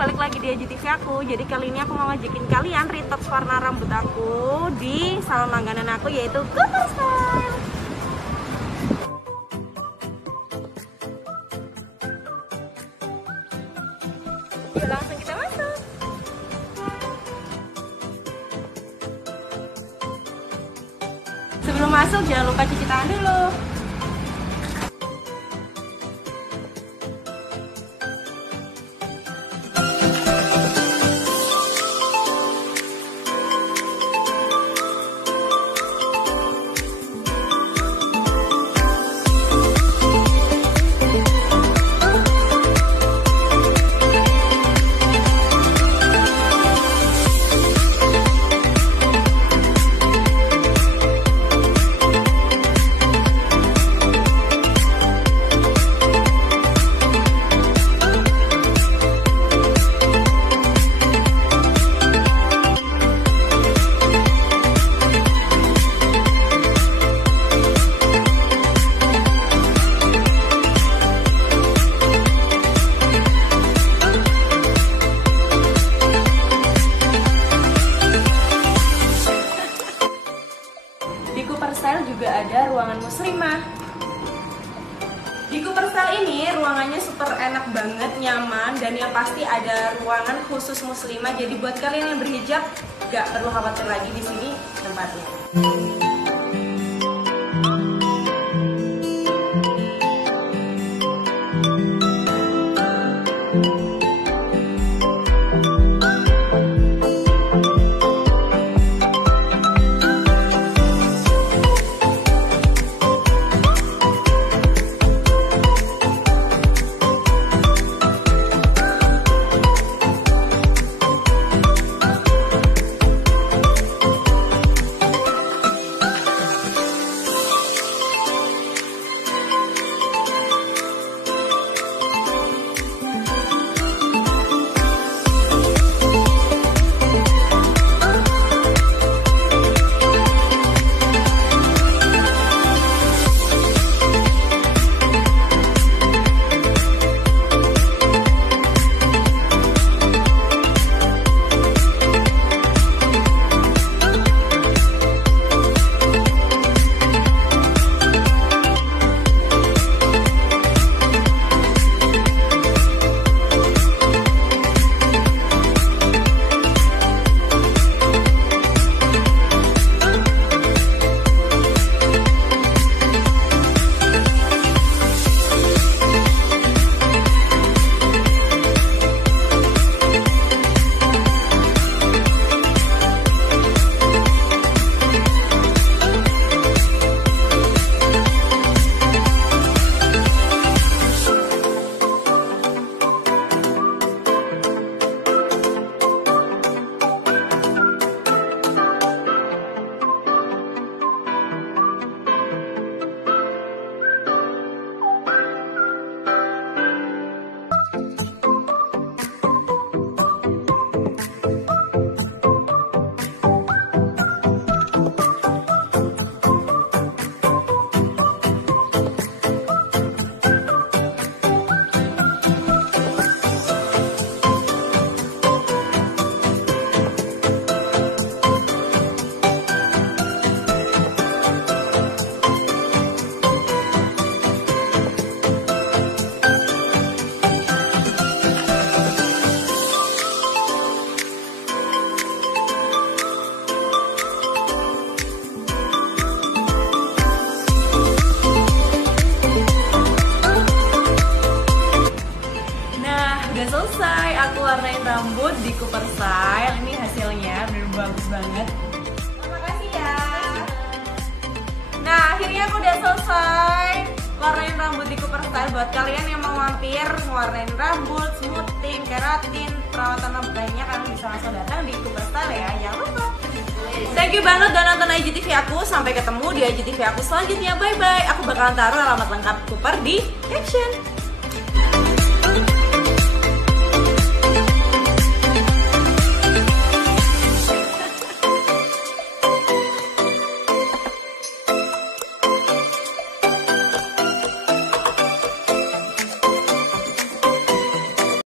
balik lagi di IGTV aku. Jadi kali ini aku mau ngajakin kalian retouch warna rambut aku di salon langganan aku, yaitu Cooper Style. Yuk langsung kita masuk. Sebelum masuk jangan lupa cuci tangan dulu. Di Cooper Style juga ada ruangan muslimah. Di Cooper Style ini ruangannya super enak banget, nyaman, dan yang pasti ada ruangan khusus muslimah. Jadi buat kalian yang berhijab gak perlu khawatir lagi, di sini tempatnya. Selesai aku warnain rambut di Cooper Style. Ini hasilnya bener bagus banget. Terima kasih ya. Nah, akhirnya aku udah selesai warnain rambut di Cooper Style. Buat kalian yang mau mampir warnain rambut, smoothing, keratin, perawatan rambut lainnya, kalian bisa langsung datang di Cooper Style ya. Jangan lupa. Thank you banget udah nonton IGTV aku. Sampai ketemu di IGTV aku selanjutnya. Bye bye. Aku bakalan taruh alamat lengkap Cooper di caption.